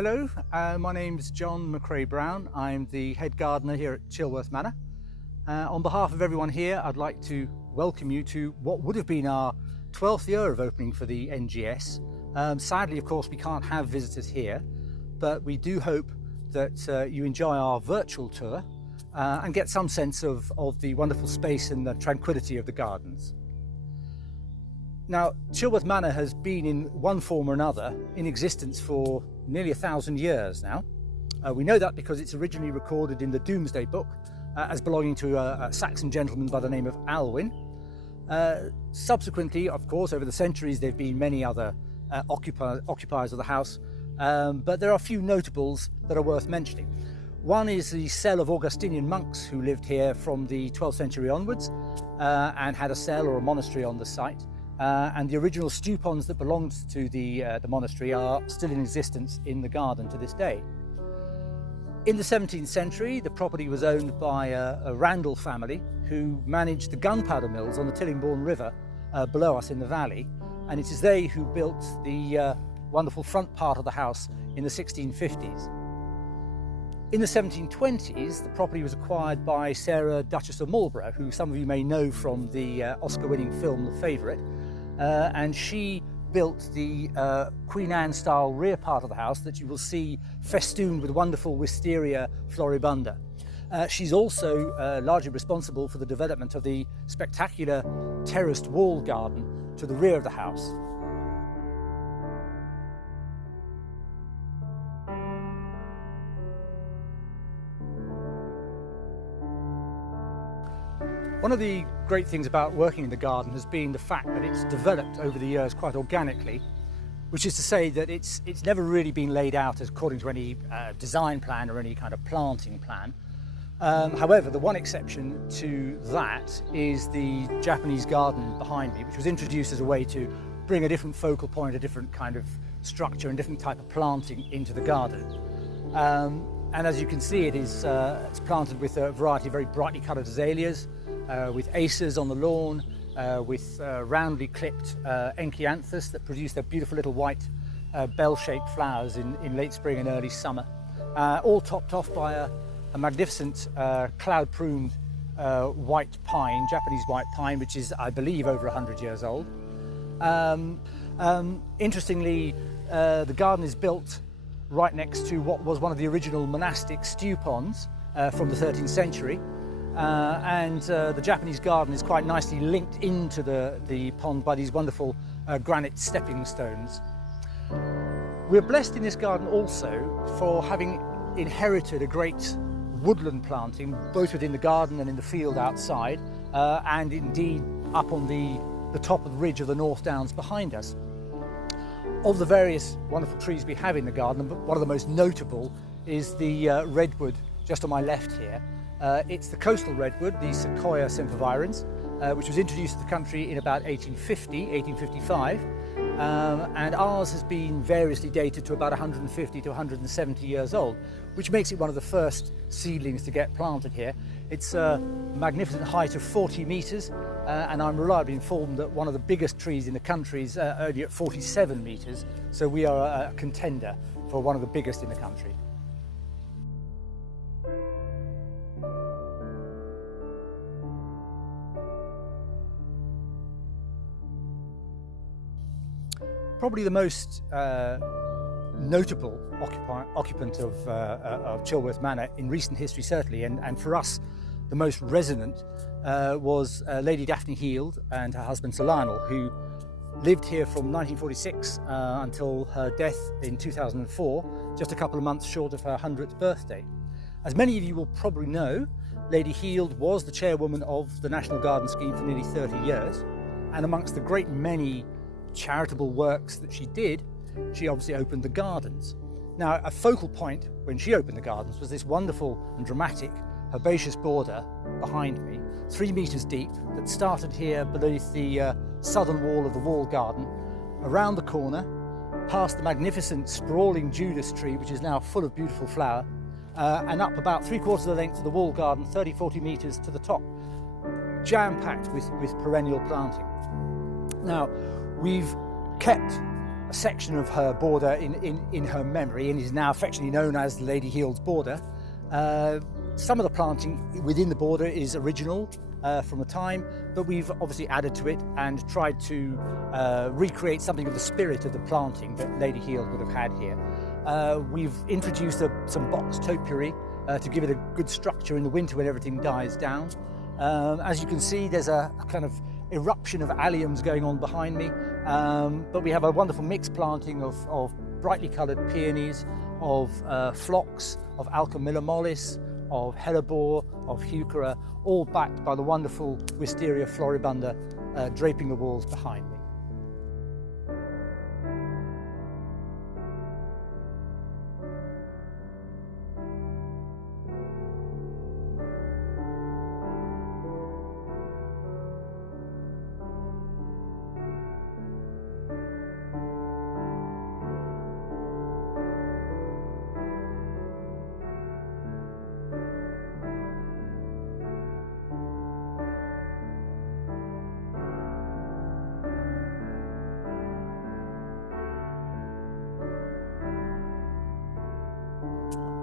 Hello, my name's John Macrae Brown. I'm the head gardener here at Chilworth Manor. On behalf of everyone here, I'd like to welcome you to what would have been our 12th year of opening for the NGS. Sadly, of course, we can't have visitors here, but we do hope that you enjoy our virtual tour and get some sense of the wonderful space and the tranquility of the gardens. Now, Chilworth Manor has been in one form or another in existence for nearly 1,000 years now. We know that because it's originally recorded in the Domesday Book as belonging to a Saxon gentleman by the name of Alwyn. Subsequently, of course, over the centuries, there have been many other occupiers of the house, but there are a few notables that are worth mentioning. One is the cell of Augustinian monks who lived here from the 12th century onwards and had a cell or a monastery on the site. And the original stew ponds that belonged to the monastery are still in existence in the garden to this day. In the 17th century, the property was owned by a Randall family who managed the gunpowder mills on the Tillingbourne River below us in the valley, and it is they who built the wonderful front part of the house in the 1650s. In the 1720s, the property was acquired by Sarah, Duchess of Marlborough, who some of you may know from the Oscar-winning film The Favourite, and she built the Queen Anne style rear part of the house that you will see festooned with wonderful wisteria floribunda. She's also largely responsible for the development of the spectacular terraced walled garden to the rear of the house. One of the great things about working in the garden has been the fact that it's developed over the years quite organically, which is to say that it's never really been laid out as according to any design plan or any kind of planting plan. However, the one exception to that is the Japanese garden behind me, which was introduced as a way to bring a different focal point, a different kind of structure and different type of planting into the garden. And as you can see, it's planted with a variety of very brightly coloured azaleas, with acers on the lawn, with roundly clipped enkianthus that produce their beautiful little white bell-shaped flowers in late spring and early summer, all topped off by a magnificent cloud-pruned white pine, Japanese white pine, which is, I believe, over 100 years old. Interestingly, the garden is built right next to what was one of the original monastic stew ponds from the 13th century. And the Japanese garden is quite nicely linked into the pond by these wonderful granite stepping stones. We're blessed in this garden also for having inherited a great woodland planting, both within the garden and in the field outside, and indeed up on the top of the ridge of the North Downs behind us. Of the various wonderful trees we have in the garden, one of the most notable is the redwood just on my left here. It's the coastal redwood, the Sequoia sempervirens, which was introduced to the country in about 1855, and ours has been variously dated to about 150 to 170 years old, which makes it one of the first seedlings to get planted here. It's a magnificent height of 40 metres, and I'm reliably informed that one of the biggest trees in the country is only at 47 metres, so we are a contender for one of the biggest in the country. Probably the most notable occupant of Chilworth Manor in recent history, certainly, and for us the most resonant was Lady Daphne and her husband Sir Lionel, who lived here from 1946 until her death in 2004, just a couple of months short of her 100th birthday. As many of you will probably know, Lady Heald was the chairwoman of the National Garden Scheme for nearly 30 years, and amongst the great many charitable works that she did, she obviously opened the gardens. Now, a focal point when she opened the gardens was this wonderful and dramatic herbaceous border behind me, 3 metres deep, that started here beneath the southern wall of the walled garden, around the corner, past the magnificent sprawling Judas tree, which is now full of beautiful flower, and up about 3/4 of the length of the walled garden, 30-40 metres to the top, jam-packed with perennial planting. Now, we've kept a section of her border in her memory, and is now affectionately known as the Lady Heald's border. Some of the planting within the border is original from the time, but we've obviously added to it and tried to recreate something of the spirit of the planting that Lady Heald would have had here. We've introduced some box topiary to give it a good structure in the winter when everything dies down. As you can see, there's a kind of eruption of alliums going on behind me, but we have a wonderful mixed planting of brightly coloured peonies, of phlox, of Alchemilla mollis, of hellebore, of heuchera, all backed by the wonderful Wisteria floribunda draping the walls behind me.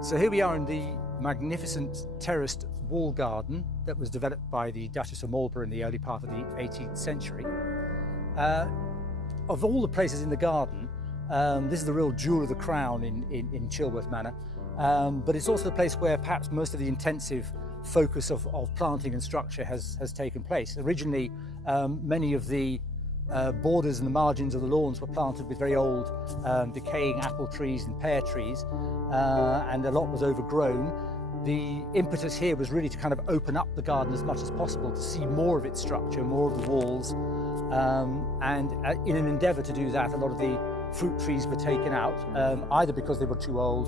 So here we are in the magnificent terraced wall garden that was developed by the Duchess of Marlborough in the early part of the 18th century. Of all the places in the garden, this is the real jewel of the crown in Chilworth Manor, but it's also the place where perhaps most of the intensive focus of planting and structure has taken place. Originally, many of the borders and the margins of the lawns were planted with very old decaying apple trees and pear trees, and a lot was overgrown. The impetus here was really to kind of open up the garden as much as possible to see more of its structure, more of the walls, and in an endeavour to do that, a lot of the fruit trees were taken out, either because they were too old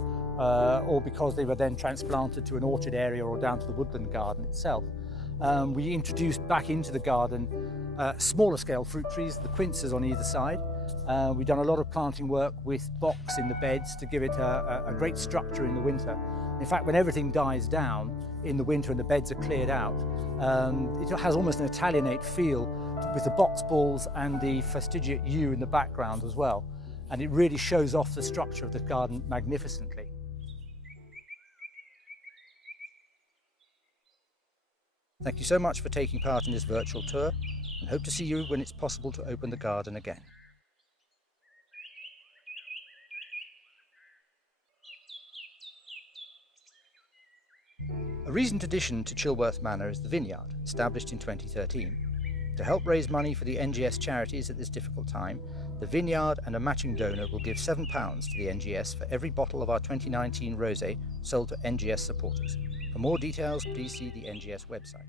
or because they were then transplanted to an orchard area or down to the woodland garden itself. We introduced back into the garden smaller scale fruit trees, the quinces on either side. We've done a lot of planting work with box in the beds to give it a great structure in the winter. In fact, when everything dies down in the winter and the beds are cleared out, it has almost an Italianate feel with the box balls and the fastigiate yew in the background as well. And it really shows off the structure of the garden magnificently. Thank you so much for taking part in this virtual tour, and hope to see you when it's possible to open the garden again. A recent addition to Chilworth Manor is the Vineyard, established in 2013. To help raise money for the NGS charities at this difficult time, the Vineyard and a matching donor will give £7 to the NGS for every bottle of our 2019 rosé sold to NGS supporters. For more details, please see the NGS website.